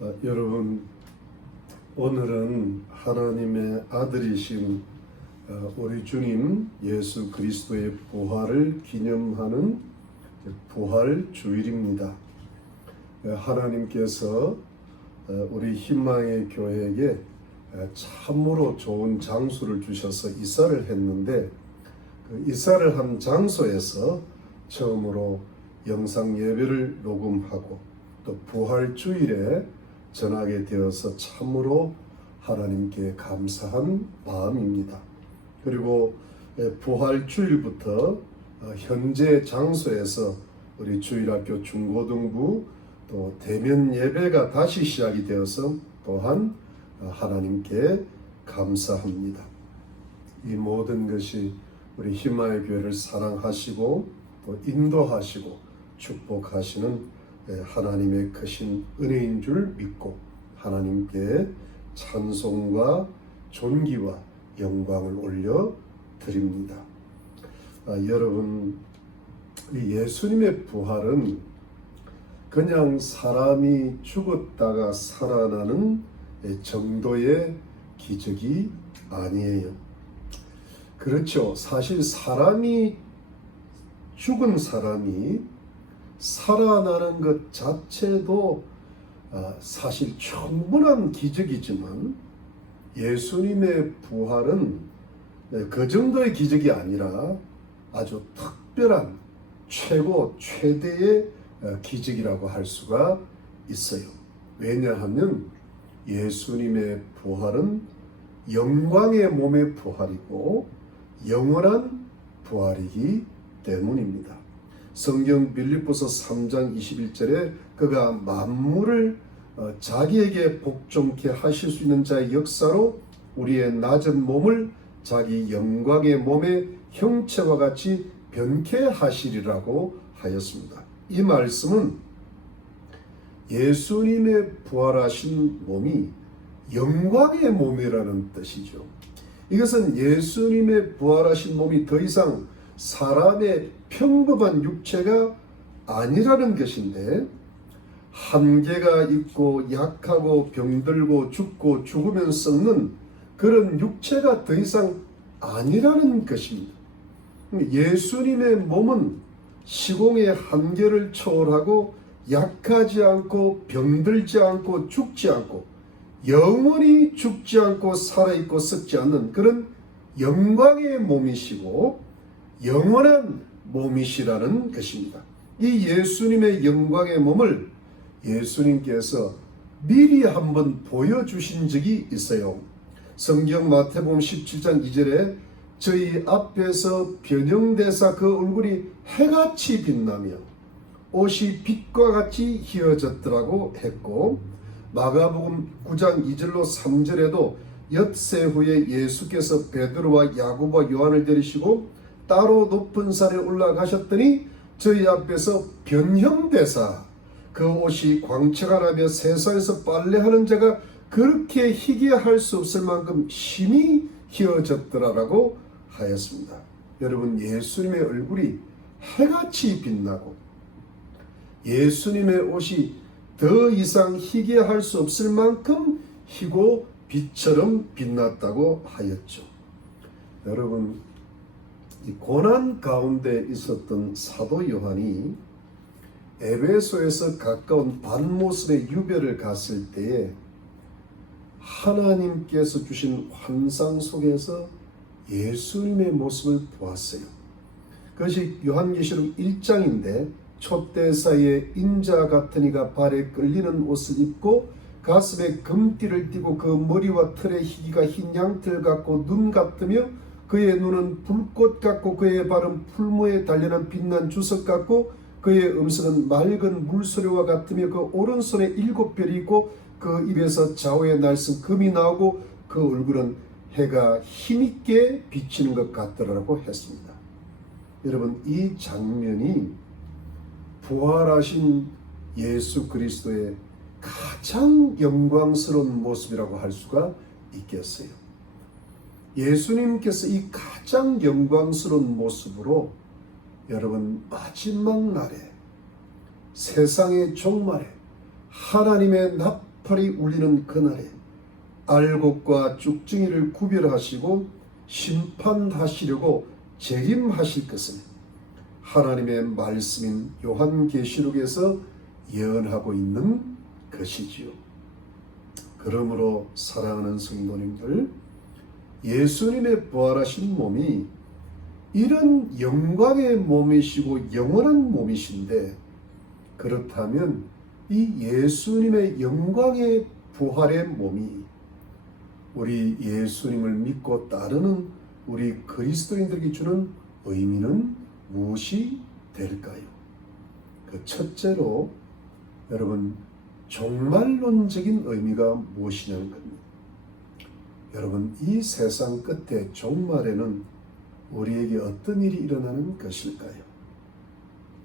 여러분, 오늘은 하나님의 아들이신 우리 주님 예수 그리스도의 부활을 기념하는 부활 주일입니다. 하나님께서 우리 희망의 교회에게 참으로 좋은 장소를 주셔서 이사를 했는데, 그 이사를 한 장소에서 처음으로 영상 예배를 녹음하고 또 부활 주일에 전하게 되어서 참으로 하나님께 감사한 마음입니다. 그리고 부활 주일부터 현재 장소에서 우리 주일학교 중고등부 또 대면 예배가 다시 시작이 되어서 또한 하나님께 감사합니다. 이 모든 것이 우리 희망의 교회를 사랑하시고 또 인도하시고 축복하시는 하나님의 크신 은혜인 줄 믿고 하나님께 찬송과 존귀와 영광을 올려 드립니다. 여러분, 예수님의 부활은 그냥 사람이 죽었다가 살아나는 정도의 기적이 아니에요. 그렇죠. 사실 죽은 사람이 살아나는 것 자체도 사실 충분한 기적이지만, 예수님의 부활은 그 정도의 기적이 아니라 아주 특별한 최대의 기적이라고 할 수가 있어요. 왜냐하면 예수님의 부활은 영광의 몸의 부활이고 영원한 부활이기 때문입니다. 성경 빌립보서 3장 21절에 그가 만물을 자기에게 복종케 하실 수 있는 자의 역사로 우리의 낮은 몸을 자기 영광의 몸의 형체와 같이 변케 하시리라고 하였습니다. 이 말씀은 예수님의 부활하신 몸이 영광의 몸이라는 뜻이죠. 이것은 예수님의 부활하신 몸이 더 이상 사람의 평범한 육체가 아니라는 것인데, 한계가 있고 약하고 병들고 죽고 죽으면 썩는 그런 육체가 더 이상 아니라는 것입니다. 예수님의 몸은 시공의 한계를 초월하고 약하지 않고 병들지 않고 죽지 않고 영원히 죽지 않고 살아있고 썩지 않는 그런 영광의 몸이시고 영원한 몸이시라는 것입니다. 이 예수님의 영광의 몸을 예수님께서 미리 한번 보여주신 적이 있어요. 성경 마태복음 17장 2절에 저희 앞에서 변형되사 그 얼굴이 해같이 빛나며 옷이 빛과 같이 휘어졌더라고 했고, 마가복음 9장 2절로 3절에도 엿새 후에 예수께서 베드로와 야고보와 요한을 데리시고 따로 높은 산에 올라가셨더니 저희 앞에서 변형되사 그 옷이 광채가 나며 세상에서 빨래하는 자가 그렇게 희게 할 수 없을 만큼 심히 휘어졌더라라고 하였습니다. 여러분, 예수님의 얼굴이 해같이 빛나고 예수님의 옷이 더 이상 희게 할 수 없을 만큼 희고 빛처럼 빛났다고 하였죠. 여러분, 이 고난 가운데 있었던 사도 요한이 에베소에서 가까운 반모습의 유배를 갔을 때에 하나님께서 주신 환상 속에서 예수님의 모습을 보았어요. 그것이 요한계시록 1장인데 촛대 사이에 인자 같은 이가 발에 끌리는 옷을 입고 가슴에 금띠를 띠고 그 머리와 털의 희기가 흰 양털 같고 눈 같으며 그의 눈은 불꽃 같고 그의 발은 풀무에 단련한 빛난 주석 같고 그의 음성은 맑은 물소리와 같으며 그 오른손에 7별이 있고 그 입에서 좌우의 날선 금이 나오고 그 얼굴은 해가 힘있게 비치는 것 같더라고 했습니다. 여러분, 이 장면이 부활하신 예수 그리스도의 가장 영광스러운 모습이라고 할 수가 있겠어요. 예수님께서 이 가장 영광스러운 모습으로 여러분, 마지막 날에 세상의 종말에 하나님의 나팔 나팔이 울리는 그날에 알곡과 쭉증이를 구별하시고 심판하시려고 재림하실 것은 하나님의 말씀인 요한계시록에서 예언하고 있는 것이지요. 그러므로 사랑하는 성도님들, 예수님의 부활하신 몸이 이런 영광의 몸이시고 영원한 몸이신데, 그렇다면 이 예수님의 영광의 부활의 몸이 우리 예수님을 믿고 따르는 우리 그리스도인들에게 주는 의미는 무엇이 될까요? 그 첫째로 여러분, 종말론적인 의미가 무엇이냐는 겁니다. 여러분, 이 세상 끝에 종말에는 우리에게 어떤 일이 일어나는 것일까요?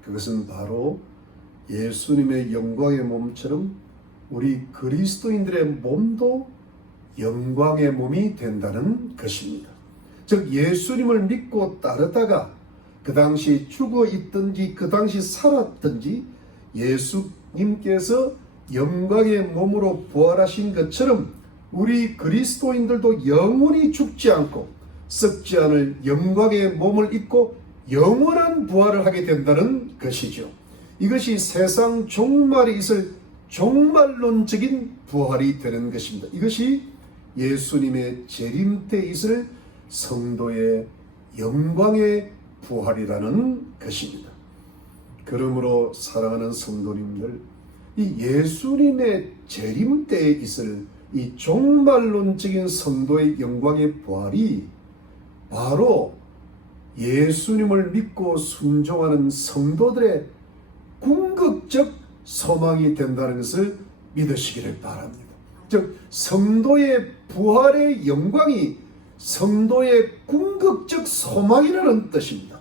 그것은 바로 예수님의 영광의 몸처럼 우리 그리스도인들의 몸도 영광의 몸이 된다는 것입니다. 즉, 예수님을 믿고 따르다가 그 당시 죽어 있든지 그 당시 살았든지 예수님께서 영광의 몸으로 부활하신 것처럼 우리 그리스도인들도 영원히 죽지 않고 썩지 않을 영광의 몸을 입고 영원한 부활을 하게 된다는 것이죠. 이것이 세상 종말에 있을 종말론적인 부활이 되는 것입니다. 이것이 예수님의 재림 때 있을 성도의 영광의 부활이라는 것입니다. 그러므로 사랑하는 성도님들, 이 예수님의 재림 때에 있을 이 종말론적인 성도의 영광의 부활이 바로 예수님을 믿고 순종하는 성도들의 궁극적 소망이 된다는 것을 믿으시기를 바랍니다. 즉, 성도의 부활의 영광이 성도의 궁극적 소망이라는 뜻입니다.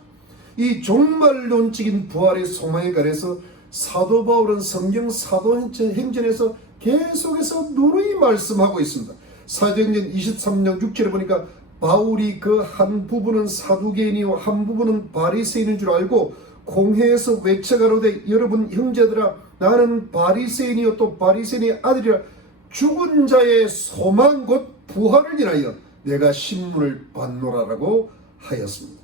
이 종말론적인 부활의 소망에 관해서 사도 바울은 성경 사도행전에서 계속해서 누누이 말씀하고 있습니다. 사도행전 23장 6절에 보니까 바울이 그 한 부분은 사두개인이요 한 부분은 바리새인인 줄 알고 공회에서 외쳐가로되 여러분 형제들아, 나는 바리새인이요 또 바리새인의 아들이라 죽은 자의 소망 곧 부활을 인하여 내가 신문을 받노라라고 하였습니다.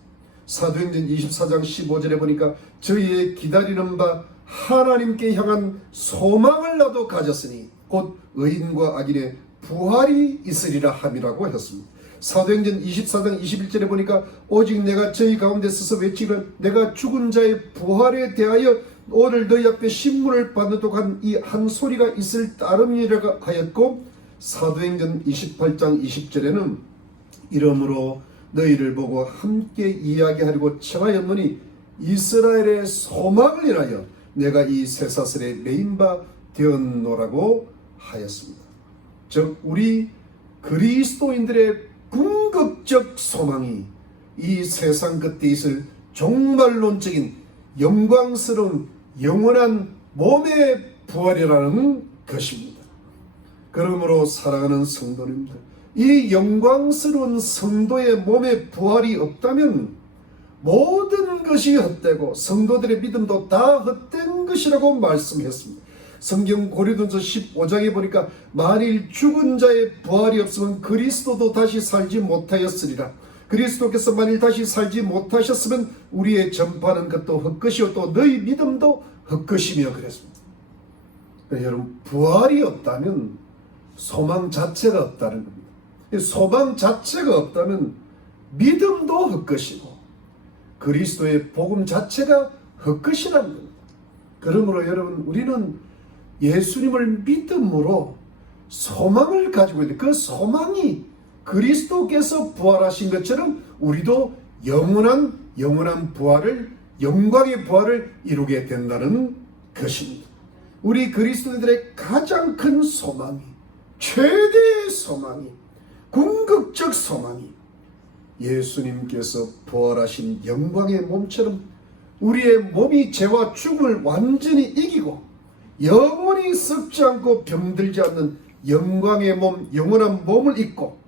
사도행전 24장 15절에 보니까 저희의 기다리는 바 하나님께 향한 소망을 나도 가졌으니 곧 의인과 악인의 부활이 있으리라 함이라고 했습니다. 사도행전 24장 21절에 보니까 오직 내가 저희 가운데 서서 외치기를 내가 죽은 자의 부활에 대하여 오늘 너희 앞에 신문을 받는 한 이 한 소리가 있을 따름이라고 하였고, 사도행전 28장 20절에는 이러므로 너희를 보고 함께 이야기하려고 청하였노니 이스라엘의 소망을 인하여 내가 이 쇠사슬에 매인 바 되었노라고 하였습니다. 즉, 우리 그리스도인들의 궁극적 소망이 이 세상 끝에 있을 종말론적인 영광스러운 영원한 몸의 부활이라는 것입니다. 그러므로 사랑하는 성도님들, 이 영광스러운 성도의 몸의 부활이 없다면 모든 것이 헛되고 성도들의 믿음도 다 헛된 것이라고 말씀했습니다. 성경 고린도전서 15장에 보니까 만일 죽은 자의 부활이 없으면 그리스도도 다시 살지 못하였으리라. 그리스도께서 만일 다시 살지 못하셨으면 우리의 전파하는 것도 헛것이요 또 너희 믿음도 헛것이며 그랬습니다. 여러분, 부활이 없다면 소망 자체가 없다는 겁니다. 소망 자체가 없다면 믿음도 헛것이고 그리스도의 복음 자체가 헛것이라는 겁니다. 그러므로 여러분, 우리는 예수님을 믿음으로 소망을 가지고 있는데 그 소망이 그리스도께서 부활하신 것처럼 우리도 영원한 부활을, 영광의 부활을 이루게 된다는 것입니다. 우리 그리스도인들의 가장 큰 소망이, 최대의 소망이, 궁극적 소망이 예수님께서 부활하신 영광의 몸처럼 우리의 몸이 죄와 죽음을 완전히 이기고 영원히 썩지 않고 병들지 않는 영광의 몸, 영원한 몸을 입고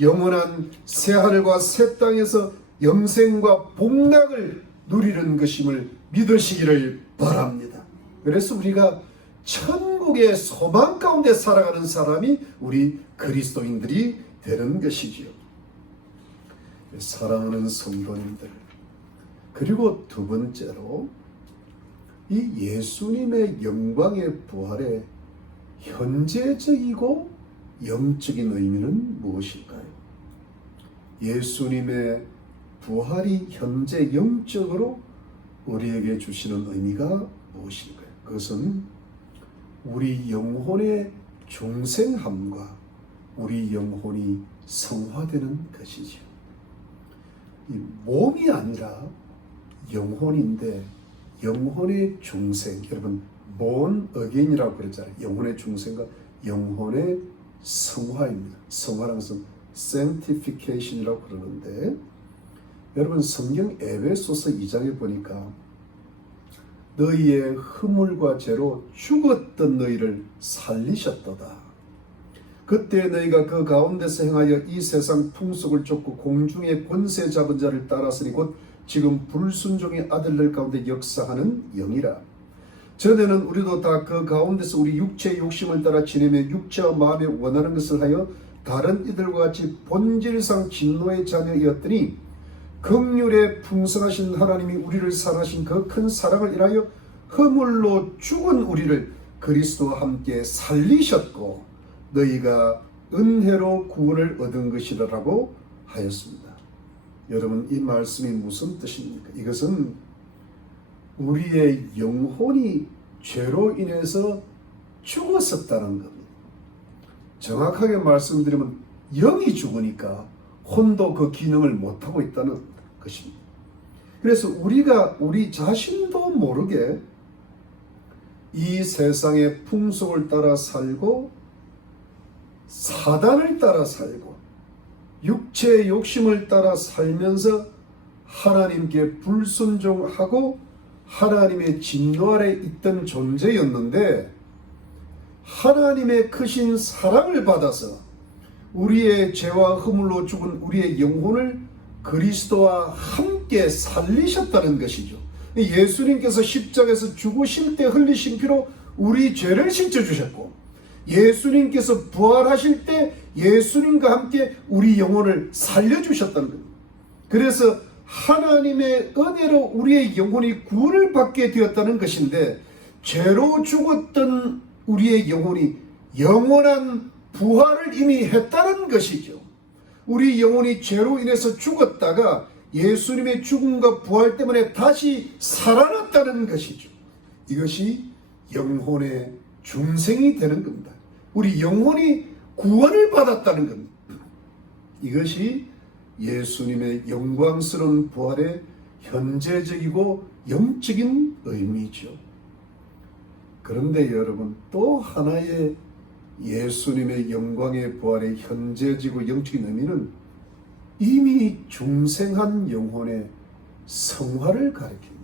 영원한 새하늘과 새 땅에서 영생과 복락을 누리는 것임을 믿으시기를 바랍니다. 그래서 우리가 천국의 소망 가운데 살아가는 사람이 우리 그리스도인들이 되는 것이지요. 사랑하는 성도님들, 그리고 두 번째로 이 예수님의 영광의 부활의 현재적이고 영적인 의미는 무엇일까요? 예수님의 부활이 현재 영적으로 우리에게 주시는 의미가 무엇일까요? 그것은 우리 영혼의 중생함과 우리 영혼이 성화되는 것이죠. 이 몸이 아니라 영혼인데 영혼의 중생, 여러분 born again이라고 그러잖아요. 영혼의 중생과 영혼의 성화입니다. 성화라는 것은 sanctification이라고 그러는데, 여러분 성경 에베소서 2장에 보니까 너희의 허물과 죄로 죽었던 너희를 살리셨도다. 그때 너희가 그 가운데서 행하여 이 세상 풍속을 쫓고 공중의 권세 잡은 자를 따랐으니 곧 지금 불순종의 아들들 가운데 역사하는 영이라. 전에는 우리도 다 그 가운데서 우리 육체의 욕심을 따라 지내며 육체와 마음에 원하는 것을 하여 다른 이들과 같이 본질상 진노의 자녀이었더니 긍휼에 풍성하신 하나님이 우리를 사랑하신 그 큰 사랑을 인하여 허물로 죽은 우리를 그리스도와 함께 살리셨고 너희가 은혜로 구원을 얻은 것이라고 하였습니다. 여러분, 이 말씀이 무슨 뜻입니까? 이것은 우리의 영혼이 죄로 인해서 죽었었다는 겁니다. 정확하게 말씀드리면 영이 죽으니까 혼도 그 기능을 못하고 있다는 것입니다. 그래서 우리가 우리 자신도 모르게 이 세상의 풍속을 따라 살고 사단을 따라 살고 육체의 욕심을 따라 살면서 하나님께 불순종하고 하나님의 진노 아래 있던 존재였는데, 하나님의 크신 사랑을 받아서 우리의 죄와 허물로 죽은 우리의 영혼을 그리스도와 함께 살리셨다는 것이죠. 예수님께서 십자가에서 죽으실 때 흘리신 피로 우리 죄를 씻어주셨고, 예수님께서 부활하실 때 예수님과 함께 우리 영혼을 살려주셨다는 겁니다. 그래서 하나님의 은혜로 우리의 영혼이 구원을 받게 되었다는 것인데, 죄로 죽었던 우리의 영혼이 영원한 부활을 이미 했다는 것이죠. 우리 영혼이 죄로 인해서 죽었다가 예수님의 죽음과 부활 때문에 다시 살아났다는 것이죠. 이것이 영혼의 중생이 되는 겁니다. 우리 영혼이 구원을 받았다는 겁니다. 이것이 예수님의 영광스러운 부활의 현재적이고 영적인 의미죠. 그런데 여러분, 또 하나의 예수님의 영광의 부활의 현재적이고 영적인 의미는 이미 중생한 영혼의 성화를 가리킵니다.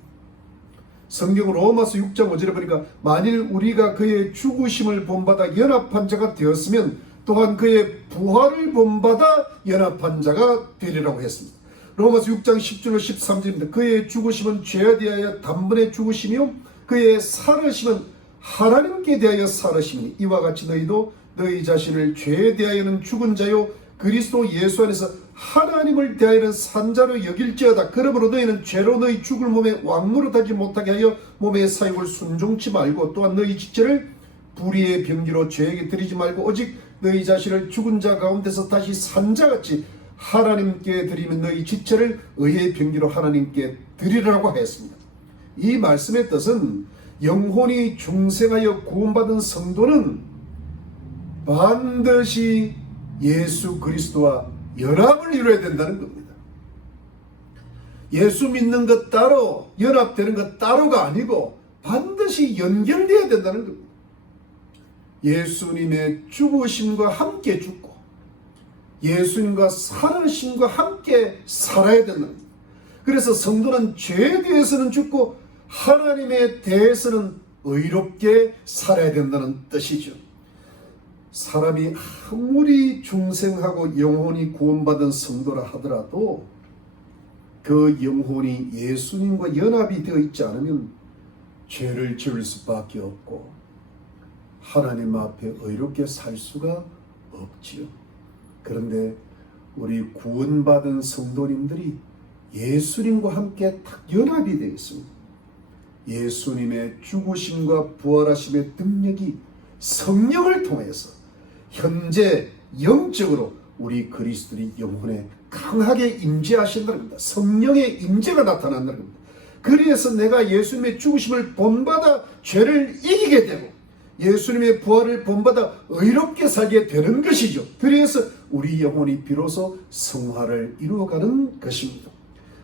성경 로마서 6장 5절에 보니까 만일 우리가 그의 죽으심을 본받아 연합한 자가 되었으면 또한 그의 부활을 본받아 연합한 자가 되리라고 했습니다. 로마서 6장 10절로 13절입니다. 그의 죽으심은 죄에 대하여 단번에 죽으시며 그의 살으심은 하나님께 대하여 살으심이니 이와 같이 너희도 너희 자신을 죄에 대하여는 죽은 자요 그리스도 예수 안에서 하나님을 대하여는 산 자로 여길지어다. 그러므로 너희는 죄로 너희 죽을 몸에 왕노릇하지 못하게 하여 몸의 사욕을 순종치 말고 또한 너희 지체를 불의의 병기로 죄에게 드리지 말고 오직 너희 자신을 죽은 자 가운데서 다시 산 자같이 하나님께 드리면 너희 지체를 의의 병기로 하나님께 드리라고 하였습니다. 이 말씀의 뜻은 영혼이 중생하여 구원받은 성도는 반드시 예수 그리스도와 연합을 이루어야 된다는 겁니다. 예수 믿는 것 따로 연합되는 것 따로가 아니고 반드시 연결되어야 된다는 겁니다. 예수님의 죽으심과 함께 죽고 예수님과 살으심과 함께 살아야 된다는 겁니다. 그래서 성도는 죄에 대해서는 죽고 하나님에 대해서는 의롭게 살아야 된다는 뜻이죠. 사람이 아무리 중생하고 영혼이 구원받은 성도라 하더라도 그 영혼이 예수님과 연합이 되어 있지 않으면 죄를 지을 수밖에 없고 하나님 앞에 의롭게 살 수가 없지요. 그런데 우리 구원받은 성도님들이 예수님과 함께 딱 연합이 되어 있습니다. 예수님의 죽으심과 부활하심의 능력이 성령을 통해서 현재 영적으로 우리 그리스도인의 영혼에 강하게 임재하신다는 겁니다. 성령의 임재가 나타난다는 겁니다. 그래서 내가 예수님의 죽으심을 본받아 죄를 이기게 되고 예수님의 부활을 본받아 의롭게 살게 되는 것이죠. 그래서 우리 영혼이 비로소 성화를 이루어가는 것입니다.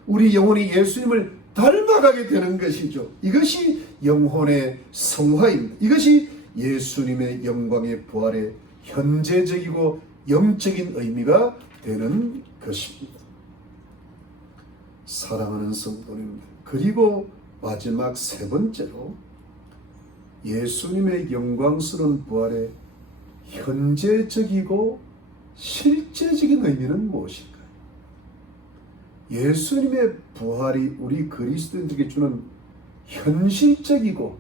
우리 영혼이 예수님을 닮아가게 되는 것이죠. 이것이 영혼의 성화입니다. 이것이 예수님의 영광의 부활의 현재적이고 영적인 의미가 되는 것입니다. 사랑하는 성도님들, 그리고 마지막 세 번째로 예수님의 영광스러운 부활의 현재적이고 실제적인 의미는 무엇일까요? 예수님의 부활이 우리 그리스도인들에게 주는 현실적이고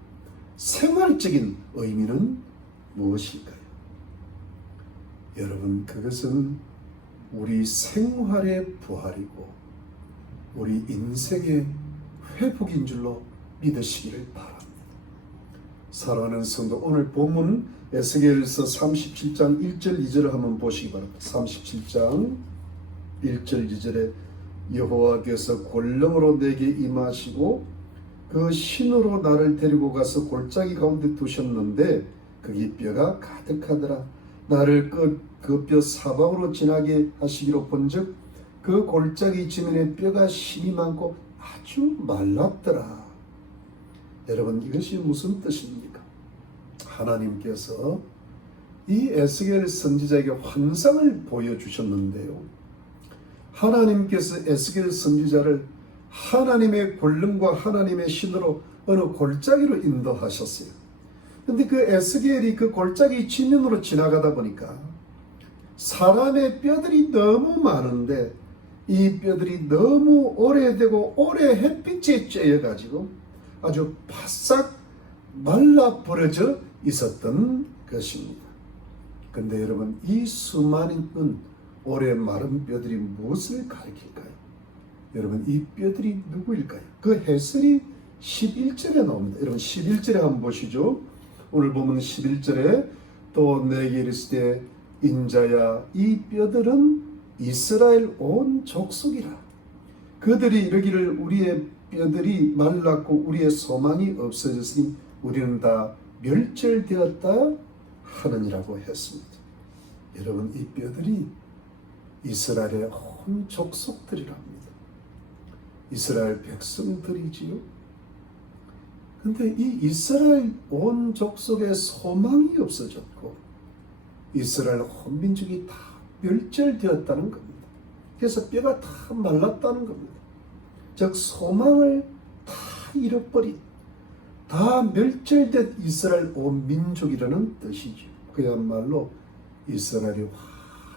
생활적인 의미는 무엇일까요? 여러분, 그것은 우리 생활의 부활이고 우리 인생의 회복인 줄로 믿으시기를 바랍니다. 사랑하는 성도, 오늘 본문 에스겔서 37장 1절 2절을 한번 보시기 바랍니다. 37장 1절 2절에 여호와께서 골령으로 내게 임하시고 그 신으로 나를 데리고 가서 골짜기 가운데 두셨는데 거기 뼈가 가득하더라. 나를 그 뼈 사방으로 지나게 하시기로 본즉 그 골짜기 지면에 뼈가 신이 많고 아주 말랐더라. 여러분, 이것이 무슨 뜻입니까? 하나님께서 이 에스겔 선지자에게 환상을 보여주셨는데요. 하나님께서 에스겔 선지자를 하나님의 권능과 하나님의 신으로 어느 골짜기로 인도하셨어요. 근데 그 에스겔이 그 골짜기 지면으로 지나가다 보니까 사람의 뼈들이 너무 많은데 이 뼈들이 너무 오래되고 오래 햇빛에 쬐여가지고 아주 바싹 말라 버려져 있었던 것입니다. 근데 여러분, 이 수많은 오래 마른 뼈들이 무엇을 가리킬까요? 여러분, 이 뼈들이 누구일까요? 그 해설이 11절에 나옵니다. 여러분, 11절에 한번 보시죠. 오늘 보면 11절에 또 내게 이르시되 인자야, 이 뼈들은 이스라엘 온 족속이라. 그들이 이르기를 우리의 뼈들이 말랐고 우리의 소망이 없어졌으니 우리는 다 멸절되었다 하느니라고 했습니다. 여러분, 이 뼈들이 이스라엘의 온 족속들이랍니다. 이스라엘 백성들이지요. 근데 이 이스라엘 온 족속의 소망이 없어졌고 이스라엘 온 민족이 다 멸절되었다는 겁니다. 그래서 뼈가 다 말랐다는 겁니다. 즉 소망을 다 잃어버린, 다 멸절된 이스라엘 온 민족이라는 뜻이죠. 그야말로 이스라엘이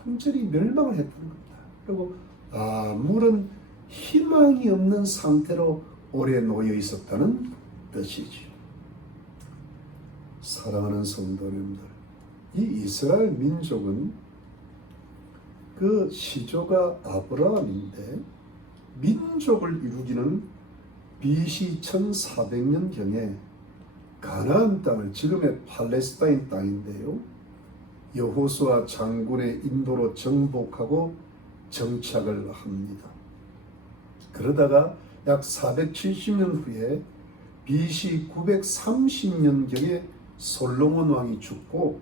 완전히 멸망을 했다는 겁니다. 그리고 아무런 희망이 없는 상태로 오래 놓여 있었다는 뜻이죠. 사랑하는 성도님들, 이 이스라엘 민족은 그 시조가 아브라함인데 민족을 이루기는 BC 1400년경에 가나안 땅을, 지금의 팔레스타인 땅인데요, 여호수아 장군의 인도로 정복하고 정착을 합니다. 그러다가 약 470년 후에 BC 930년경에 솔로몬 왕이 죽고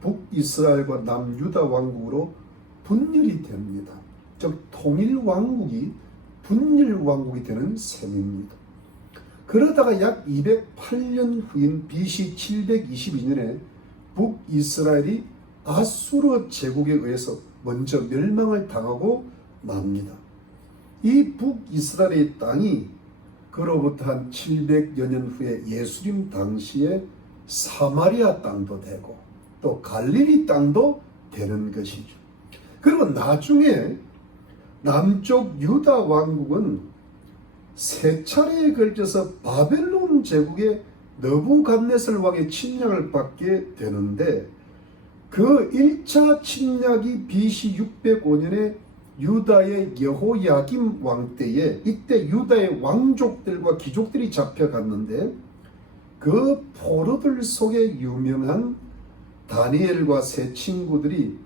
북이스라엘과 남유다 왕국으로 분열이 됩니다. 즉 통일왕국이 분열왕국이 되는 셈입니다. 그러다가 약 208년 후인 BC 722년에 북이스라엘이 아수르 제국에 의해서 먼저 멸망을 당하고 맙니다. 이 북이스라엘의 땅이 그로부터 한 700여 년 후에 예수님 당시에 사마리아 땅도 되고 또 갈릴리 땅도 되는 것이죠. 그리고 나중에 남쪽 유다 왕국은 세 차례에 걸쳐서 바벨론 제국에 느부갓네살 왕의 침략을 받게 되는데, 그 1차 침략이 BC 605년에 유다의 여호야김 왕 때에, 이때 유다의 왕족들과 귀족들이 잡혀갔는데, 그 포로들 속에 유명한 다니엘과 세 친구들이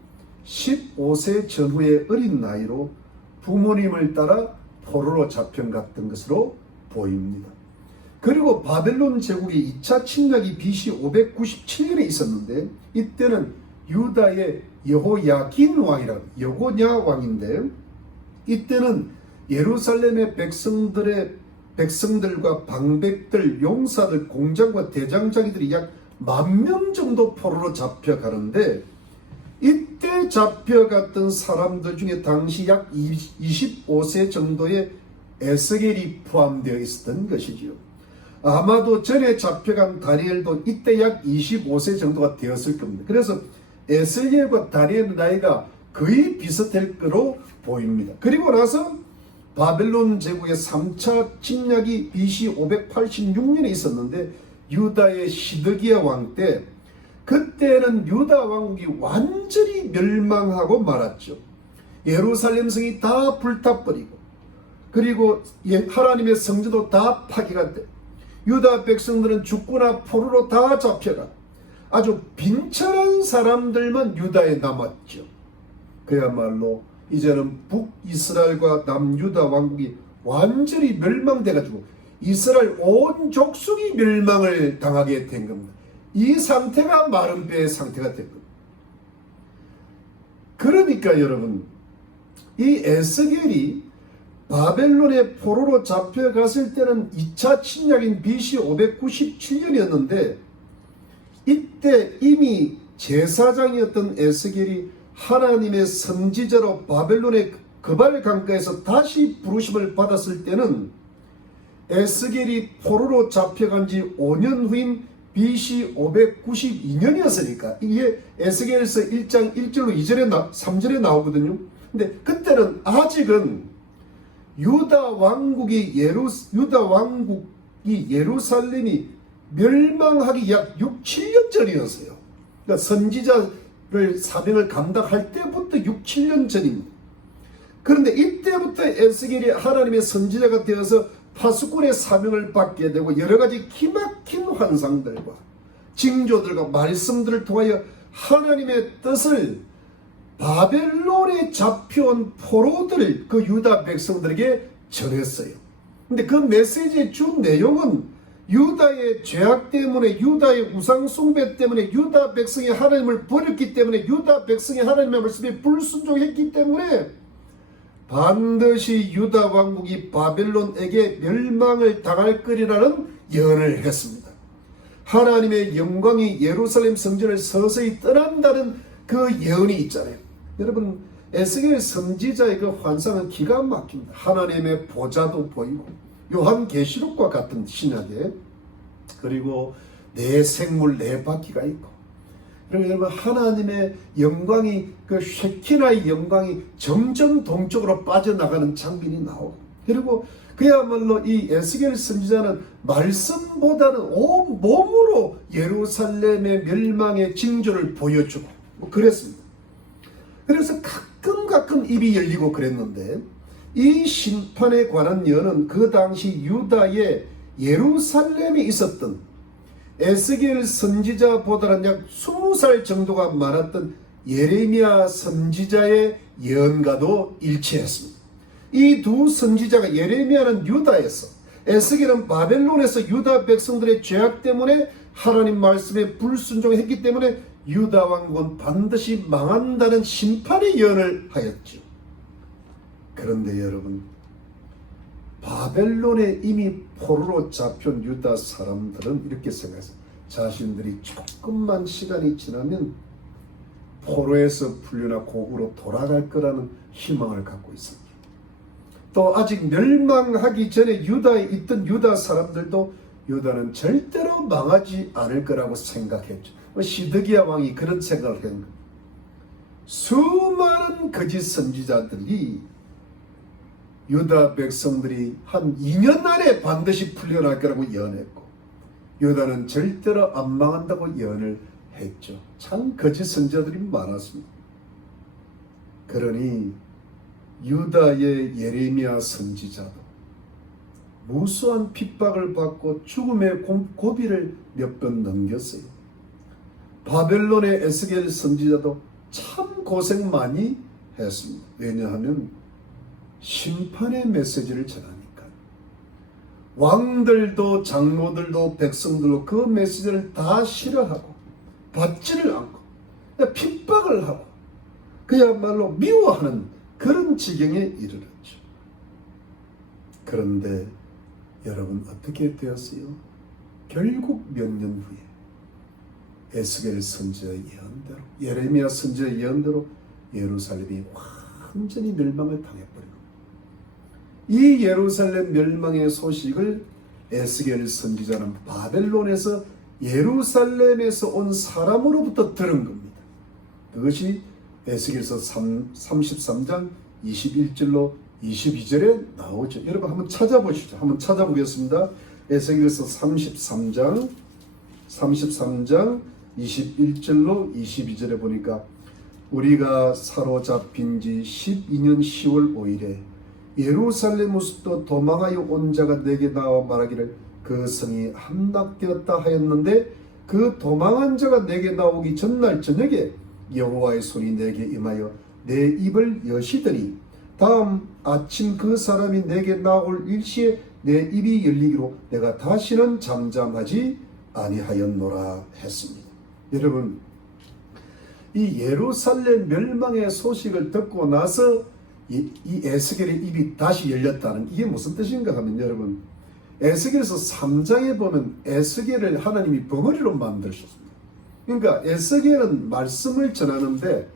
15세 전후의 어린 나이로 부모님을 따라 포로로 잡혀갔던 것으로 보입니다. 그리고 바벨론 제국의 2차 침략이 BC 597년에 있었는데, 이때는 유다의 여호야긴 왕이라고, 여고냐 왕인데, 이때는 예루살렘의 백성들과 방백들, 용사들, 공장과 대장장이들이 약 10,000명 정도 포로로 잡혀가는데, 이때 잡혀갔던 사람들 중에 당시 약 25세 정도의 에스겔이 포함되어 있었던 것이지요. 아마도 전에 잡혀간 다니엘도 이때 약 25세 정도가 되었을 겁니다. 그래서 에스겔과 다니엘의 나이가 거의 비슷할 거로 보입니다. 그리고 나서 바벨론 제국의 3차 침략이 BC 586년에 있었는데, 유다의 시드기야 왕 때, 그때는 유다 왕국이 완전히 멸망하고 말았죠. 예루살렘 성이 다 불타버리고, 그리고 하나님의 성전도 다 파괴가 돼, 유다 백성들은 죽거나 포로로 다 잡혀가 아주 빈천한 사람들만 유다에 남았죠. 그야말로 이제는 북이스라엘과 남유다 왕국이 완전히 멸망돼가지고 이스라엘 온 족속이 멸망을 당하게 된 겁니다. 이 상태가 마른 뼈의 상태가 된 겁니다. 그러니까 여러분, 이 에스겔이 바벨론의 포로로 잡혀갔을 때는 2차 침략인 BC 597년이었는데, 이때 이미 제사장이었던 에스겔이 하나님의 선지자로 바벨론의 그발 강가에서 다시 부르심을 받았을 때는, 에스겔이 포로로 잡혀간 지 5년 후인 BC 592년이었으니까 이게 에스겔서 1장 1절로 2절에 3절에 나오거든요. 근데 그때는 아직은 유다 왕국이 예루살렘이 멸망하기 약 6, 7년 전이었어요. 그러니까 선지자를 사명을 감당할 때부터 6, 7년 전입니다. 그런데 이때부터 에스겔이 하나님의 선지자가 되어서 파수꾼의 사명을 받게 되고, 여러 가지 기막힌 환상들과 징조들과 말씀들을 통하여 하나님의 뜻을 바벨론에 잡혀온 포로들, 그 유다 백성들에게 전했어요. 근데 그 메시지의 주 내용은 유다의 죄악 때문에, 유다의 우상 숭배 때문에, 유다 백성이 하나님을 버렸기 때문에, 유다 백성이 하나님의 말씀에 불순종했기 때문에 반드시 유다 왕국이 바벨론에게 멸망을 당할 거리라는 예언을 했습니다. 하나님의 영광이 예루살렘 성전을 서서히 떠난다는 그 예언이 있잖아요. 여러분, 에스겔 선지자의 그 환상은 기가 막힙니다. 하나님의 보좌도 보이고, 요한계시록과 같은 신약에, 그리고 네 생물 네 바퀴가 있고, 그리고 여러분, 하나님의 영광이, 그 쉐키나의 영광이 점점 동쪽으로 빠져나가는 장면이 나오고, 그리고 그야말로 이 에스겔 선지자는 말씀보다는 온 몸으로 예루살렘의 멸망의 징조를 보여주고 그랬습니다. 그래서 가끔 입이 열리고 그랬는데, 이 심판에 관한 예언은 그 당시 유다의 예루살렘에 있었던 에스겔 선지자보다는 약 20살 정도가 많았던 예레미야 선지자의 예언과도 일치했습니다. 이 두 선지자가, 예레미야는 유다에서, 에스겔은 바벨론에서 유다 백성들의 죄악 때문에 하나님 말씀에 불순종했기 때문에 유다 왕국은 반드시 망한다는 심판의 예언을 하였죠. 그런데 여러분, 바벨론에 이미 포로로 잡힌 유다 사람들은 이렇게 생각했어요. 자신들이 조금만 시간이 지나면 포로에서 풀려나 고국으로 돌아갈 거라는 희망을 갖고 있습니다. 또 아직 멸망하기 전에 유다에 있던 유다 사람들도 유다는 절대로 망하지 않을 거라고 생각했죠. 시드기야 왕이 그런 생각을 한 겁니다. 수많은 거짓 선지자들이 유다 백성들이 한 2년 안에 반드시 풀려날 거라고 예언했고, 유다는 절대로 안 망한다고 예언을 했죠. 참 거짓 선지자들이 많았습니다. 그러니 유다의 예레미야 선지자도 무수한 핍박을 받고 죽음의 고비를 몇 번 넘겼어요. 바벨론의 에스겔 선지자도 참 고생 많이 했습니다. 왜냐하면 심판의 메시지를 전하니까. 왕들도 장로들도 백성들도 그 메시지를 다 싫어하고 받지를 않고 핍박을 하고 그야말로 미워하는 그런 지경에 이르렀죠. 그런데 여러분 어떻게 되었어요? 결국 몇 년 후에 에스겔 선지자의 예언대로, 예레미야 선지자의 예언대로 예루살렘이 완전히 멸망을 당해버리고, 이 예루살렘 멸망의 소식을 에스겔 선지자는 바벨론에서 예루살렘에서 온 사람으로부터 들은 겁니다. 그것이 에스겔서 33장 21절로 22절에 나오죠. 여러분 한번 찾아보시죠. 한번 찾아보겠습니다. 에스겔서 33장 21절로 22절에 보니까 우리가 사로잡힌 지 12년 10월 5일에 예루살렘으로부터 도망하여 온 자가 내게 나와 말하기를 그 성이 함락되었다 하였는데 그 도망한 자가 내게 나오기 전날 저녁에 여호와의 손이 내게 임하여 내 입을 여시더니 다음 아침 그 사람이 내게 나올 일시에 내 입이 열리기로 내가 다시는 잠잠하지 아니하였노라 했습니다. 여러분, 이 예루살렘 멸망의 소식을 듣고 나서 이 에스겔의 입이 다시 열렸다는 이게 무슨 뜻인가 하면, 여러분, 에스겔에서 3장에 보면 에스겔을 하나님이 벙어리로 만드셨습니다. 그러니까 에스겔은 말씀을 전하는데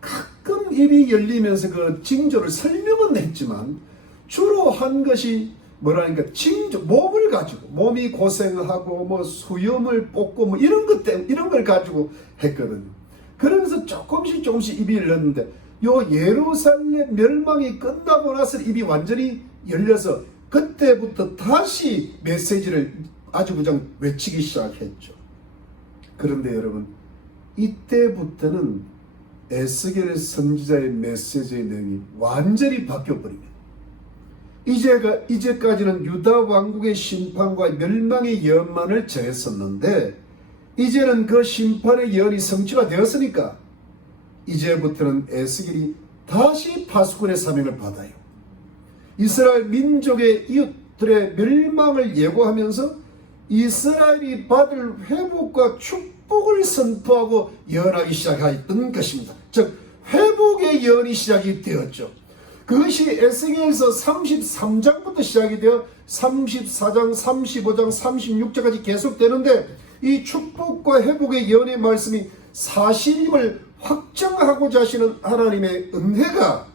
가끔 입이 열리면서 그 징조를 설명은 했지만 주로 한 것이 뭐라니까 징조, 몸을 가지고, 몸이 고생하고 뭐 수염을 뽑고 뭐 이런 것 때문에 이런 걸 가지고 했거든요. 그러면서 조금씩 입이 열렸는데 요 예루살렘 멸망이 끝나고 나서 입이 완전히 열려서 그때부터 다시 메시지를 아주 그냥 외치기 시작했죠. 그런데 여러분, 이때부터는 에스겔 선지자의 메시지의 내용이 완전히 바뀌어버립니다. 이제까지는 유다 왕국의 심판과 멸망의 예언만을 전했었는데 이제는 그 심판의 예언이 성취가 되었으니까 이제부터는 에스겔이 다시 파수꾼의 사명을 받아요. 이스라엘 민족의 이웃들의 멸망을 예고하면서 이스라엘이 받을 회복과 축복을 선포하고 예언하기 시작했던 것입니다. 즉 회복의 예언이 시작이 되었죠. 그것이 에스겔서 33장부터 시작이 되어 34장, 35장, 36장까지 계속되는데 이 축복과 회복의 예언의 말씀이 사실임을 확정하고자 하시는 하나님의 은혜가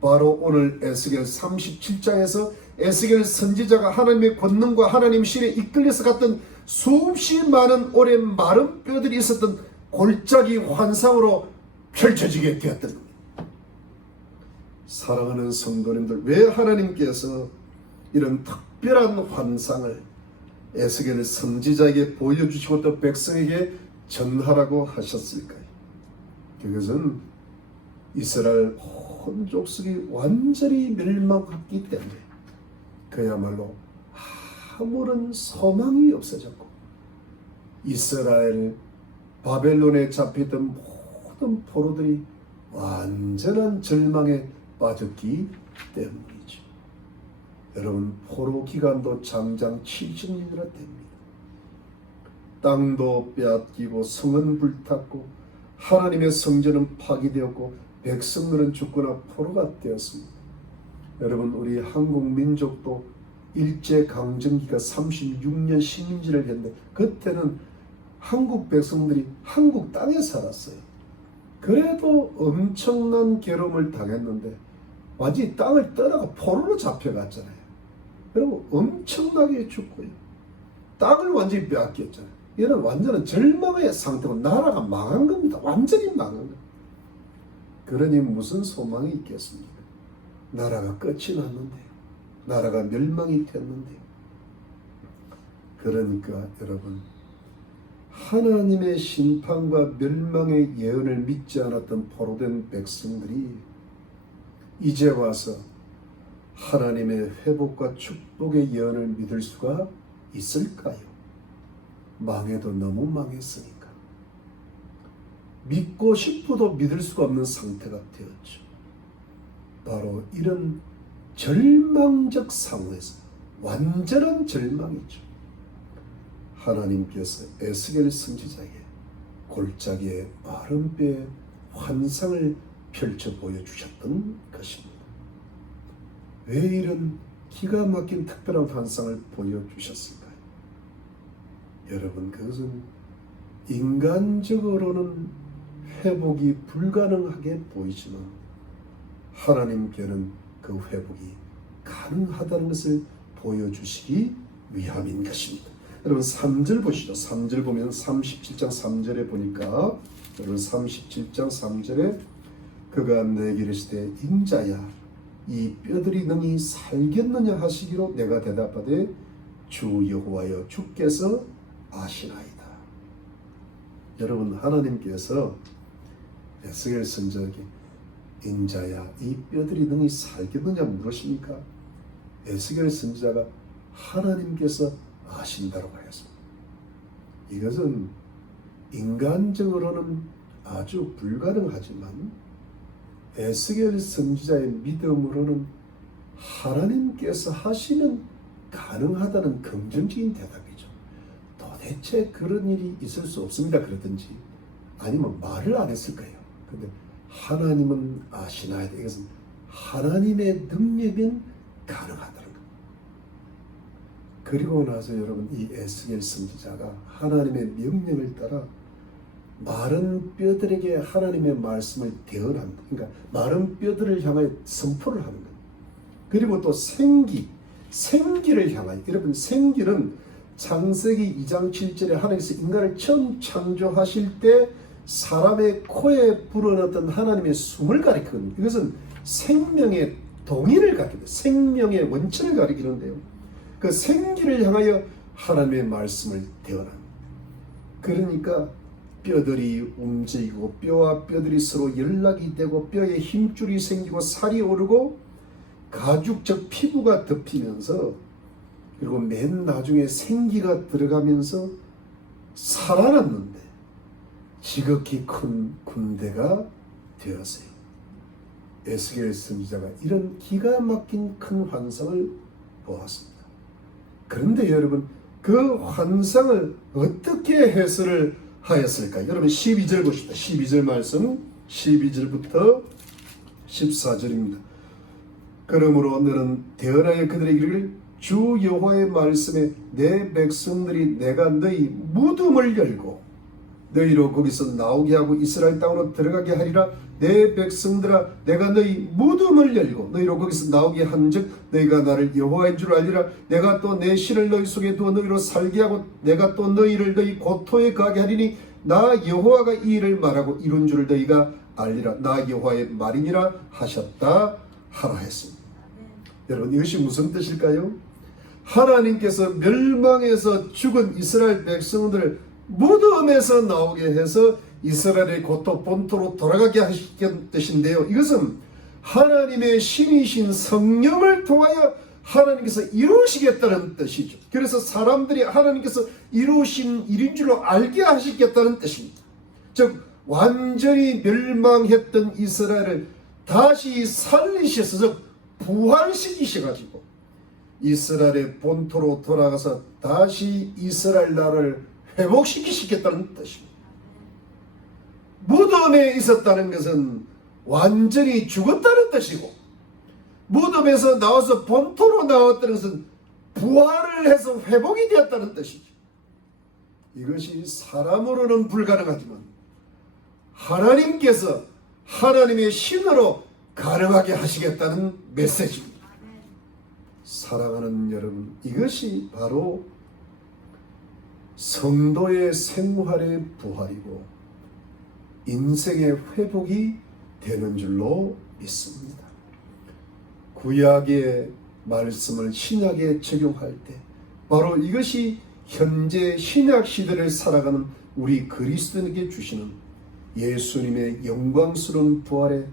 바로 오늘 에스겔 37장에서 에스겔 선지자가 하나님의 권능과 하나님 신에 이끌려서 갔던 수없이 많은 오랜 마른 뼈들이 있었던 골짜기 환상으로 펼쳐지게 되었던 겁니다. 사랑하는 성도님들, 왜 하나님께서 이런 특별한 환상을 에스겔 선지자에게 보여주시고 또 백성에게 전하라고 하셨을까요? 그것은 이스라엘 온 족속이 완전히 멸망했기 때문에 그야말로 아무런 소망이 없어졌고 이스라엘 바벨론에 잡히던 모든 포로들이 완전한 절망에 빠졌기 때문이죠. 여러분, 포로 기간도 장장 70년이나 됩니다. 땅도 빼앗기고 성은 불탔고 하나님의 성전은 파괴되었고 백성들은 죽거나 포로가 되었습니다. 여러분, 우리 한국 민족도 일제강점기가 36년 식민지를 했는데 그때는 한국 백성들이 한국 땅에 살았어요. 그래도 엄청난 괴로움을 당했는데 완전히 땅을 떠나가 포로로 잡혀갔잖아요. 그리고 엄청나게 죽고요. 땅을 완전히 빼앗겼잖아요. 이는 완전한 절망의 상태고 나라가 망한 겁니다. 완전히 망한 겁니다. 그러니 무슨 소망이 있겠습니까? 나라가 끝이 났는데요. 나라가 멸망이 됐는데요. 그러니까 여러분, 하나님의 심판과 멸망의 예언을 믿지 않았던 포로된 백성들이 이제 와서 하나님의 회복과 축복의 예언을 믿을 수가 있을까요? 망해도 너무 망했으니까. 믿고 싶어도 믿을 수가 없는 상태가 되었죠. 바로 이런 절망적 상황에서, 완전한 절망이죠, 하나님께서 에스겔 선지자에게 골짜기의 마른 뼈의 환상을 펼쳐 보여주셨던 것입니다. 왜 이런 기가 막힌 특별한 환상을 보여주셨을까요? 여러분, 그것은 인간적으로는 회복이 불가능하게 보이지만 하나님께는 그 회복이 가능하다는 것을 보여주시기 위함인 것입니다. 여러분 3절 보시죠. 3절 보면 37장 3절에 보니까, 여러분 37장 3절에 그가 내게 이르시되 인자야 이 뼈들이 능히 살겠느냐 하시기로 내가 대답하되 주 여호와여 주께서 아시나이다. 여러분, 하나님께서 에스겔 선지자에게 인자야 이 뼈들이 능히 살겠느냐 물으십니까? 에스겔 선지자가 하나님께서 아신다고 하였습니다. 이것은 인간적으로는 아주 불가능하지만 에스겔 선지자의 믿음으로는 하나님께서 하시는 가능하다는 긍정적인 대답이죠. 도대체 그런 일이 있을 수 없습니다 그러든지, 아니면 말을 안 했을 거예요. 근데 하나님은 아시나이다. 이것은 하나님의 능력은 가능하다는 것. 그리고 나서 여러분, 이 에스겔 선지자가 하나님의 명령을 따라 마른 뼈들에게 하나님의 말씀을 대언합니다. 그러니까 마른 뼈들을 향하여 선포를 하는 거예요. 그리고 또 생기를 향하여, 여러분 생기는 창세기 2장 7절에 하나님께서 인간을 처음 창조하실 때 사람의 코에 불어넣었던 하나님의 숨을 가리키는, 이것은 생명의 동의를 가리킵니다. 생명의 원천을 가리키는데요, 그 생기를 향하여 하나님의 말씀을 대언합니다. 그러니까 뼈들이 움직이고 뼈와 뼈들이 서로 연락이 되고 뼈에 힘줄이 생기고 살이 오르고 가죽적 피부가 덮이면서, 그리고 맨 나중에 생기가 들어가면서 살아났는데 지극히 큰 군대가 되었어요. 에스겔 선지자가 이런 기가 막힌 큰 환상을 보았습니다. 그런데 여러분, 그 환상을 어떻게 해설을 하였을까요? 여러분 12절 보십시다. 12절 말씀, 12절부터 14절입니다. 그러므로 너는 대언하여 그들에게 이르기를 주 여호와의 말씀에 내 백성들이 내가 너희 무덤을 열고 너희로 거기서 나오게 하고 이스라엘 땅으로 들어가게 하리라. 내 백성들아 내가 너희 무덤을 열고 너희로 거기서 나오게 한즉 너희가 나를 여호와인 줄 알리라. 내가 또 내 신을 너희 속에 두어 너희로 살게 하고 내가 또 너희를 너희 고토에 가게 하리니 나 여호와가 이 일을 말하고 이룬 줄을 너희가 알리라. 나 여호와의 말이니라 하셨다 하라 했습니다. 여러분, 이것이 무슨 뜻일까요? 하나님께서 멸망해서 죽은 이스라엘 백성들을 무덤에서 나오게 해서 이스라엘의 고토 본토로 돌아가게 하시겠다는 뜻인데요, 이것은 하나님의 신이신 성령을 통하여 하나님께서 이루시겠다는 뜻이죠. 그래서 사람들이 하나님께서 이루신 일인 줄로 알게 하시겠다는 뜻입니다. 즉 완전히 멸망했던 이스라엘을 다시 살리셔서, 즉 부활시키셔가지고 이스라엘의 본토로 돌아가서 다시 이스라엘 나라를 회복시키시겠다는 뜻입니다. 무덤에 있었다는 것은 완전히 죽었다는 뜻이고, 무덤에서 나와서 본토로 나왔다는 것은 부활을 해서 회복이 되었다는 뜻이죠. 이것이 사람으로는 불가능하지만 하나님께서 하나님의 신으로 가능하게 하시겠다는 메시지입니다. 사랑하는 여러분, 이것이 바로 성도의 생활의 부활이고 인생의 회복이 되는 줄로 믿습니다. 구약의 말씀을 신약에 적용할 때 바로 이것이 현재 신약 시대를 살아가는 우리 그리스도인에게 주시는 예수님의 영광스러운 부활의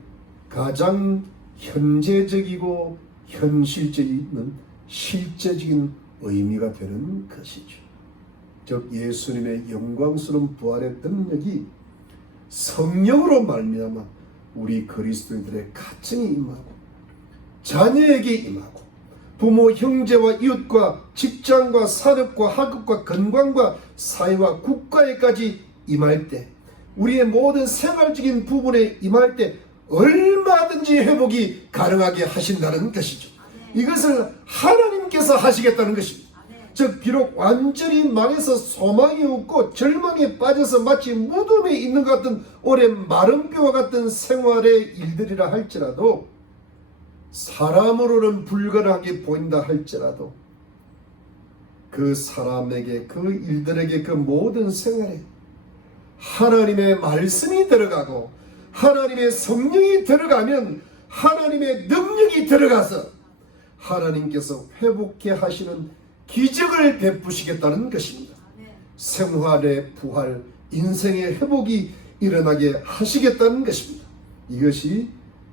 가장 현재적이고 현실적인 실제적인 의미가 되는 것이죠. 즉 예수님의 영광스러운 부활의 능력이 성령으로 말미암아 우리 그리스도인들의 가정에 임하고 자녀에게 임하고 부모, 형제와 이웃과 직장과 산업과 학업과 건강과 사회와 국가에까지 임할 때, 우리의 모든 생활적인 부분에 임할 때 얼마든지 회복이 가능하게 하신다는 것이죠. 이것을 하나님께서 하시겠다는 것입니다. 즉 비록 완전히 망해서 소망이 없고 절망에 빠져서 마치 무덤에 있는 것 같은 오랜 마른 뼈와 같은 생활의 일들이라 할지라도, 사람으로는 불가능하게 보인다 할지라도 그 사람에게, 그 일들에게, 그 모든 생활에 하나님의 말씀이 들어가고 하나님의 성령이 들어가면 하나님의 능력이 들어가서 하나님께서 회복해 하시는 기적을 베푸시겠다는 것입니다. 생활의 부활, 인생의 회복이 일어나게 하시겠다는 것입니다. 이것이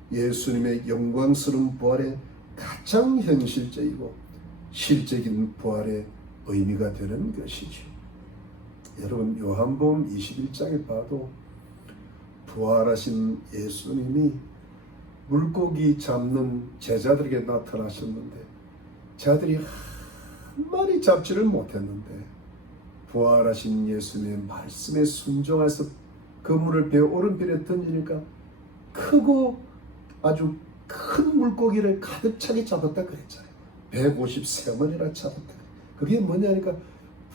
예수님의 영광스러운 부활의 가장 현실적이고 실적인 부활의 의미가 되는 것이죠. 여러분, 요한복음 21장에 봐도 부활하신 예수님이 물고기 잡는 제자들에게 나타나셨는데 자들이 한 마리 잡지를 못했는데 부활하신 예수님의 말씀에 순종해서 그물을 배 오른편에 던지니까 크고 아주 큰 물고기를 가득 차게 잡았다 그랬잖아요. 153마리나 잡았다. 그게 뭐냐니까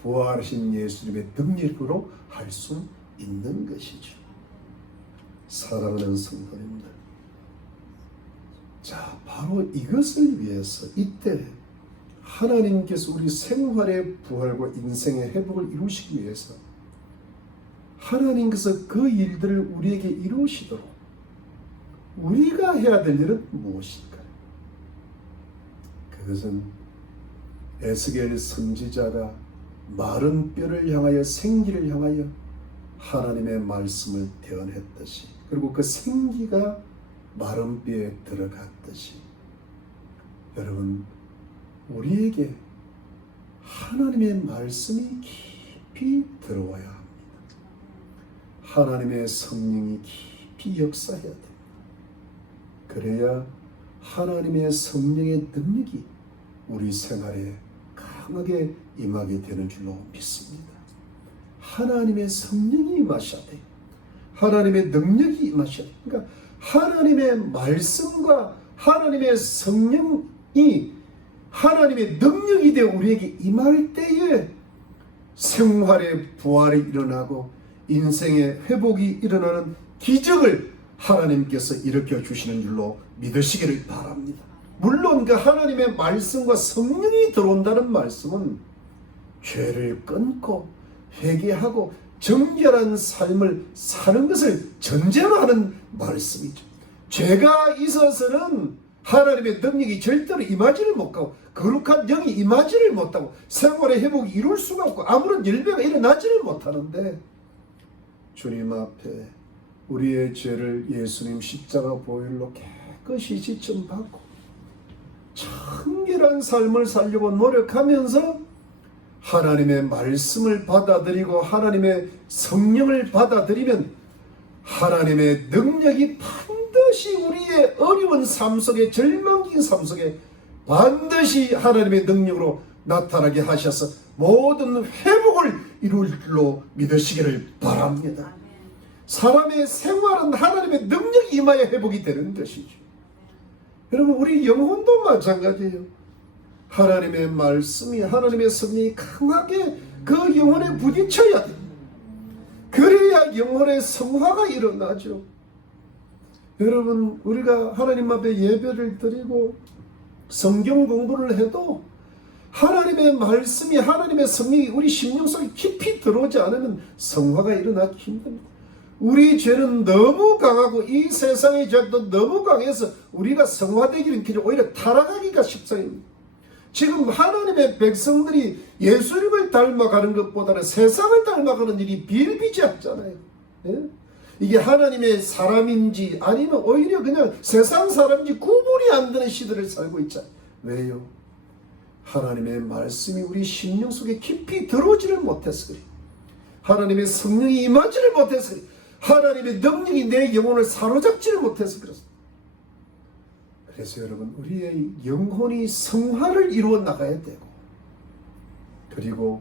부활하신 예수님의 능력으로 할 수 있는 것이죠. 사랑하는 성도님들, 자, 바로 이것을 위해서 이때 하나님께서 우리 생활의 부활과 인생의 회복을 이루시기 위해서 하나님께서 그 일들을 우리에게 이루시도록 우리가 해야 될 일은 무엇일까요? 그것은 에스겔 선지자가 마른 뼈를 향하여 생기를 향하여 하나님의 말씀을 대언했듯이, 그리고 그 생기가 마른 뼈에 들어갔듯이, 여러분, 우리에게 하나님의 말씀이 깊이 들어와야 합니다. 하나님의 성령이 깊이 역사해야 됩니다. 그래야 하나님의 성령의 능력이 우리 생활에 강하게 임하게 되는 줄로 믿습니다. 하나님의 성령이 임하셔야 돼요. 하나님의 능력이 임하셔야 돼요. 그러니까 하나님의 말씀과 하나님의 성령이 하나님의 능력이 되어 우리에게 임할 때에 생활의 부활이 일어나고 인생의 회복이 일어나는 기적을 하나님께서 일으켜 주시는 줄로 믿으시기를 바랍니다. 물론 그 하나님의 말씀과 성령이 들어온다는 말씀은 죄를 끊고 회개하고 정결한 삶을 사는 것을 전제로 하는 말씀이죠. 죄가 있어서는 하나님의 능력이 절대로 임하지를 못하고 거룩한 영이 임하지를 못하고 생활의 회복이 이룰 수가 없고 아무런 열매가 일어나지를 못하는데, 주님 앞에 우리의 죄를 예수님 십자가 보혈로 깨끗이 지천받고 청결한 삶을 살려고 노력하면서 하나님의 말씀을 받아들이고 하나님의 성령을 받아들이면 하나님의 능력이 반드시 우리의 어려운 삶 속에, 절망적인 삶 속에 반드시 하나님의 능력으로 나타나게 하셔서 모든 회복을 이룰 줄로 믿으시기를 바랍니다. 사람의 생활은 하나님의 능력이 임하여 회복이 되는 것이죠. 여러분, 우리 영혼도 마찬가지예요. 하나님의 말씀이, 하나님의 성령이 강하게 그 영혼에 부딪혀야 돼요. 그래야 영혼의 성화가 일어나죠. 여러분, 우리가 하나님 앞에 예배를 드리고 성경 공부를 해도 하나님의 말씀이, 하나님의 성령이 우리 심령 속에 깊이 들어오지 않으면 성화가 일어나기 힘듭니다. 우리 죄는 너무 강하고 이 세상의 죄도 너무 강해서 우리가 성화되기는 오히려 타락하기가 십상입니다. 지금 하나님의 백성들이 예수님을 닮아가는 것보다는 세상을 닮아가는 일이 비일비재하잖아요. 예? 이게 하나님의 사람인지 아니면 오히려 그냥 세상 사람인지 구분이 안 되는 시대를 살고 있잖아요. 왜요? 하나님의 말씀이 우리 심령 속에 깊이 들어오지를 못해서 그래요. 하나님의 성령이 임하지를 못해서 그래요. 하나님의 능력이 내 영혼을 사로잡지를 못해서 그렇습니다. 그래서 여러분, 우리의 영혼이 성화를 이루어 나가야 되고, 그리고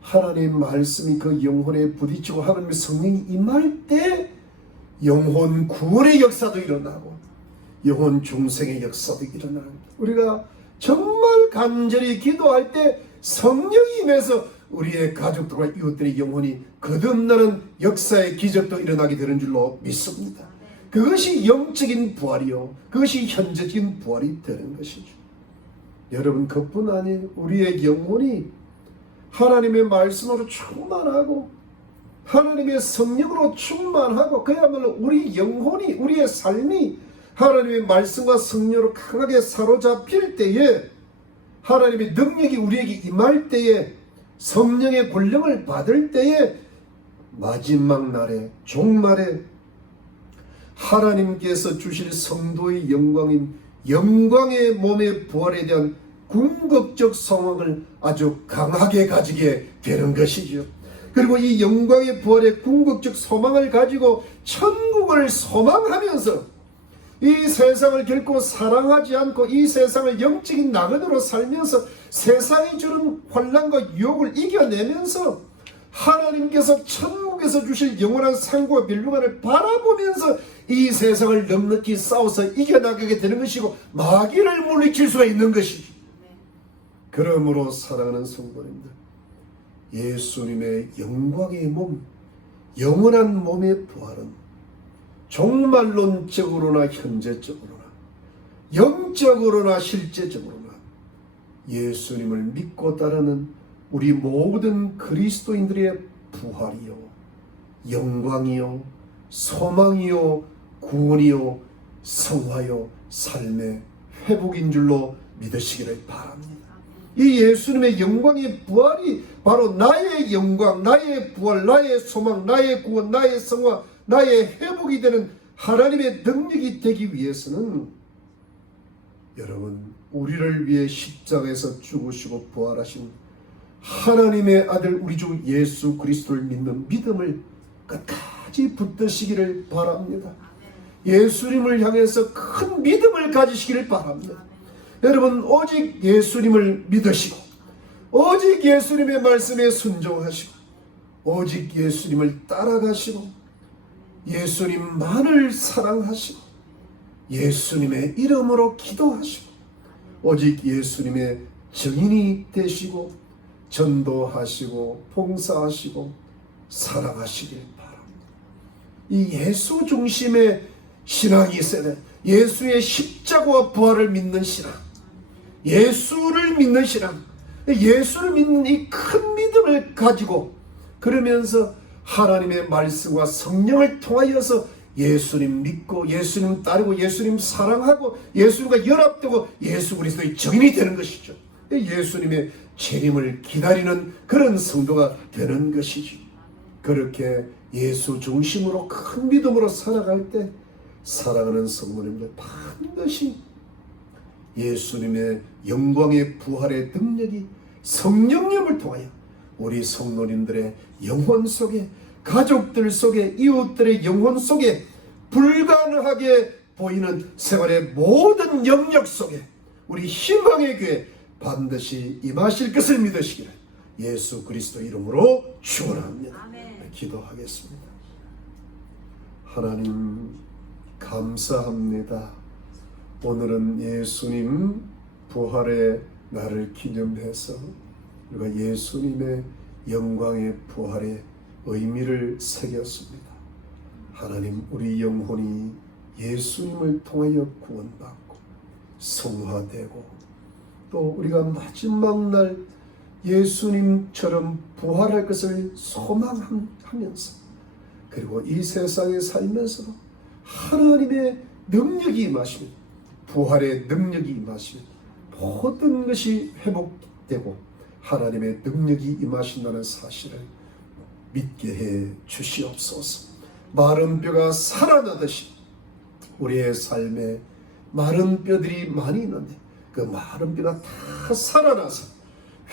하나님의 말씀이 그 영혼에 부딪히고 하나님의 성령이 임할 때 영혼 구원의 역사도 일어나고 영혼 중생의 역사도 일어나는, 우리가 정말 간절히 기도할 때 성령이 임해서 우리의 가족들과 이웃들의 영혼이 거듭나는 역사의 기적도 일어나게 되는 줄로 믿습니다. 그것이 영적인 부활이요, 그것이 현재적인 부활이 되는 것이죠. 여러분, 그뿐 아니에요. 우리의 영혼이 하나님의 말씀으로 충만하고 하나님의 성령으로 충만하고, 그야말로 우리 영혼이, 우리의 삶이 하나님의 말씀과 성령으로 강하게 사로잡힐 때에, 하나님의 능력이 우리에게 임할 때에, 성령의 권능을 받을 때에, 마지막 날에, 종말에 하나님께서 주실 성도의 영광인 영광의 몸의 부활에 대한 궁극적 소망을 아주 강하게 가지게 되는 것이죠. 그리고 이 영광의 부활의 궁극적 소망을 가지고 천국을 소망하면서 이 세상을 결코 사랑하지 않고 이 세상을 영적인 나그네로 살면서 세상이 주는 환난과 유혹을 이겨내면서 하나님께서 천국에서 주실 영원한 상과 멸류관을 바라보면서 이 세상을 넉넉히 싸워서 이겨나가게 되는 것이고 마귀를 물리칠 수가 있는 것이죠. 그러므로 사랑하는 성도님들, 예수님의 영광의 몸, 영원한 몸의 부활은 종말론적으로나 현재적으로나 영적으로나 실제적으로나 예수님을 믿고 따르는 우리 모든 그리스도인들의 부활이요, 영광이요, 소망이요, 구원이요, 성화요, 삶의 회복인 줄로 믿으시기를 바랍니다. 이 예수님의 영광의 부활이 바로 나의 영광, 나의 부활, 나의 소망, 나의 구원, 나의 성화, 나의 회복이 되는 하나님의 능력이 되기 위해서는 여러분, 우리를 위해 십자가에서 죽으시고 부활하신 하나님의 아들 우리 주 예수 그리스도를 믿는 믿음을 끝까지 붙드시기를 바랍니다. 예수님을 향해서 큰 믿음을 가지시기를 바랍니다. 여러분, 오직 예수님을 믿으시고 오직 예수님의 말씀에 순종하시고 오직 예수님을 따라가시고 예수님만을 사랑하시고 예수님의 이름으로 기도하시고 오직 예수님의 증인이 되시고 전도하시고 봉사하시고 사랑하시길 바랍니다. 이 예수 중심의 신앙이 있어야 돼. 예수의 십자가와 부활을 믿는 신앙, 예수를 믿는 신앙, 예수를 믿는 이 큰 믿음을 가지고 그러면서 하나님의 말씀과 성령을 통하여서 예수님 믿고 예수님 따르고 예수님 사랑하고 예수님과 연합되고 예수 그리스도의 증인이 되는 것이죠. 예수님의 재림을 기다리는 그런 성도가 되는 것이죠. 그렇게 예수 중심으로 큰 믿음으로 살아갈 때 사랑하는 성도님들, 반드시 예수님의 영광의 부활의 능력이 성령님을 통하여 우리 성도님들의 영혼 속에, 가족들 속에, 이웃들의 영혼 속에 불가능하게 보이는 생활의 모든 영역 속에 우리 희망의 교회 반드시 임하실 것을 믿으시기를 예수 그리스도 이름으로 축원합니다. 기도하겠습니다. 하나님 감사합니다. 오늘은 예수님 부활의 날을 기념해서 우리가 예수님의 영광의 부활의 의미를 새겼습니다. 하나님, 우리 영혼이 예수님을 통하여 구원받고 성화되고 또 우리가 마지막 날 예수님처럼 부활할 것을 소망하면서 그리고 이 세상에 살면서도 하나님의 능력이 임하시면 부활의 능력이 임하시면 모든 것이 회복되고 하나님의 능력이 임하신다는 사실을 믿게 해 주시옵소서. 마른 뼈가 살아나듯이 우리의 삶에 마른 뼈들이 많이 있는데 그 마른 뼈가 다 살아나서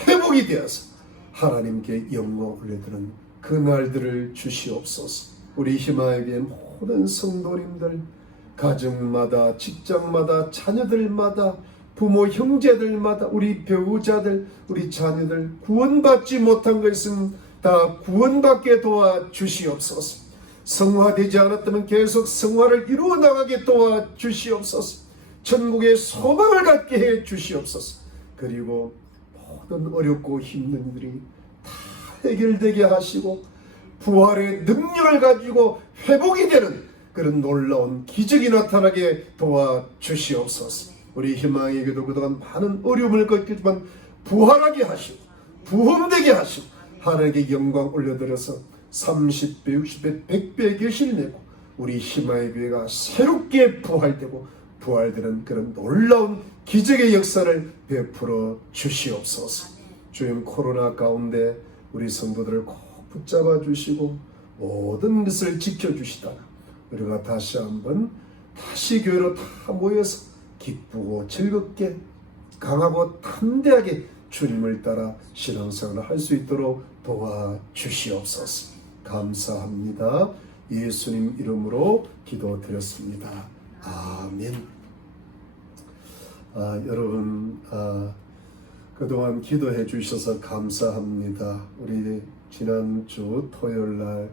회복이 되어서 하나님께 영광 올려드리는 그날들을 주시옵소서. 우리 희망에게 모든 성도님들, 가정마다, 직장마다, 자녀들마다, 부모 형제들마다, 우리 배우자들, 우리 자녀들 구원받지 못한 것은 다 구원받게 도와주시옵소서. 성화되지 않았다면 계속 성화를 이루어 나가게 도와주시옵소서. 천국의 소망을 갖게 해 주시옵소서. 그리고 모든 어렵고 힘든 일이 다 해결되게 하시고 부활의 능력을 가지고 회복이 되는 그런 놀라운 기적이 나타나게 도와주시옵소서. 우리 희망에게도 그동안 많은 어려움을 겪었지만 부활하게 하시고 부흥되게 하시고 하나님께 영광 올려드려서 30배, 60배, 100배 계실 내고 우리 희망의 교회가 새롭게 부활되고 부활되는 그런 놀라운 기적의 역사를 베풀어 주시옵소서. 주님, 코로나 가운데 우리 성도들을 꼭 붙잡아 주시고 모든 것을 지켜주시다가 우리가 다시 한번 다시 교회로 다 모여서 기쁘고 즐겁게 강하고 담대하게 주님을 따라 신앙생활을 할 수 있도록 도와주시옵소서. 감사합니다. 예수님 이름으로 기도드렸습니다. 아멘. 여러분 그동안 기도해 주셔서 감사합니다. 우리 지난주 토요일날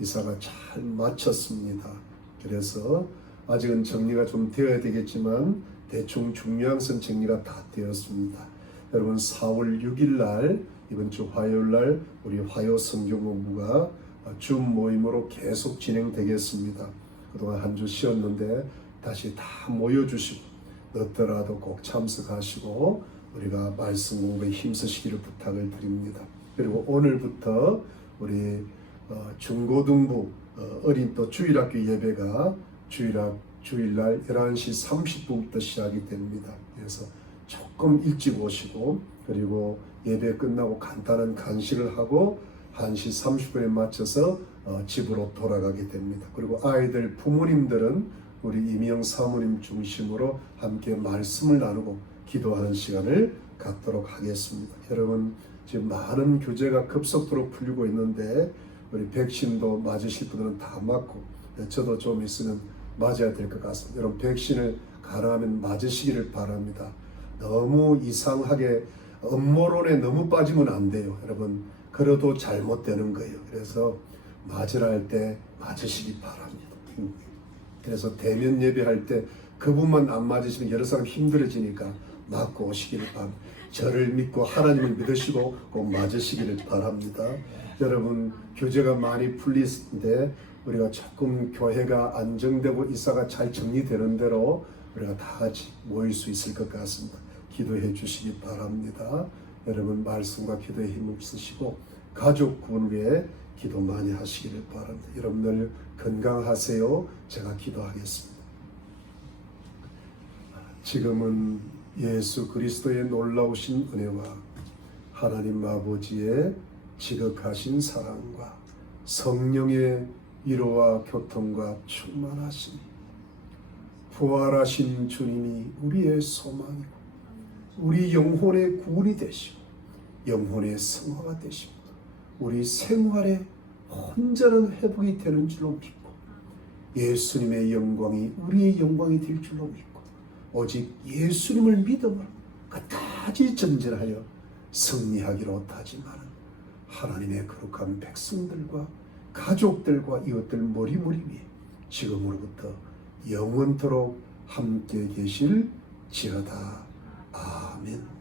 이사가 잘 마쳤습니다. 그래서 아직은 정리가 좀 되어야 되겠지만 대충 중요한 선 정리가 다 되었습니다. 여러분 4월 6일날 이번 주 화요일날 우리 화요 성경 공부가 줌 모임으로 계속 진행되겠습니다. 그동안 한 주 쉬었는데 다시 다 모여주시고 늦더라도 꼭 참석하시고 우리가 말씀 공부에 힘쓰시기를 부탁을 드립니다. 그리고 오늘부터 우리 중고등부 어린 또 주일학교 예배가 주일날 11시 30분부터 시작이 됩니다. 그래서 조금 일찍 오시고 그리고 예배 끝나고 간단한 간식을 하고 1시 30분에 맞춰서 집으로 돌아가게 됩니다. 그리고 아이들 부모님들은 우리 이미영 사모님 중심으로 함께 말씀을 나누고 기도하는 시간을 갖도록 하겠습니다. 여러분 지금 많은 규제가 급속도로 풀리고 있는데 우리 백신도 맞으실 분들은 다 맞고 저도 좀 있으면 맞아야 될 것 같습니다. 여러분 백신을 가능하면 맞으시기를 바랍니다. 너무 이상하게 음모론에 너무 빠지면 안 돼요. 여러분 그래도 잘못되는 거예요. 그래서 맞으라 할 때 맞으시기 바랍니다. 그래서 대면 예배할 때 그분만 안 맞으시면 여러 사람 힘들어지니까 맞고 오시기를 바랍니다. 저를 믿고 하나님을 믿으시고 꼭 맞으시기를 바랍니다. 여러분 규제가 많이 풀리는데 우리가 조금 교회가 안정되고 이사가 잘 정리되는 대로 우리가 다 같이 모일 수 있을 것 같습니다. 기도해 주시기 바랍니다. 여러분 말씀과 기도에 힘을 쓰시고 가족 구원 위해 기도 많이 하시기를 바랍니다. 여러분들 건강하세요. 제가 기도하겠습니다. 지금은 예수 그리스도의 놀라우신 은혜와 하나님 아버지의 지극하신 사랑과 성령의 위로와 교통과 충만하심이 부활하신 주님이 우리의 소망이고 우리 영혼의 구원이 되시고 영혼의 성화가 되시고 우리 생활의 온전한 회복이 되는 줄로 믿고 예수님의 영광이 우리의 영광이 될 줄로 믿고 오직 예수님을 믿음으로 끝까지 전진하여 승리하기로 다짐하는 하나님의 거룩한 백성들과 가족들과 이웃들 머리머리 위에 지금으로부터 영원토록 함께 계실지어다. 아멘.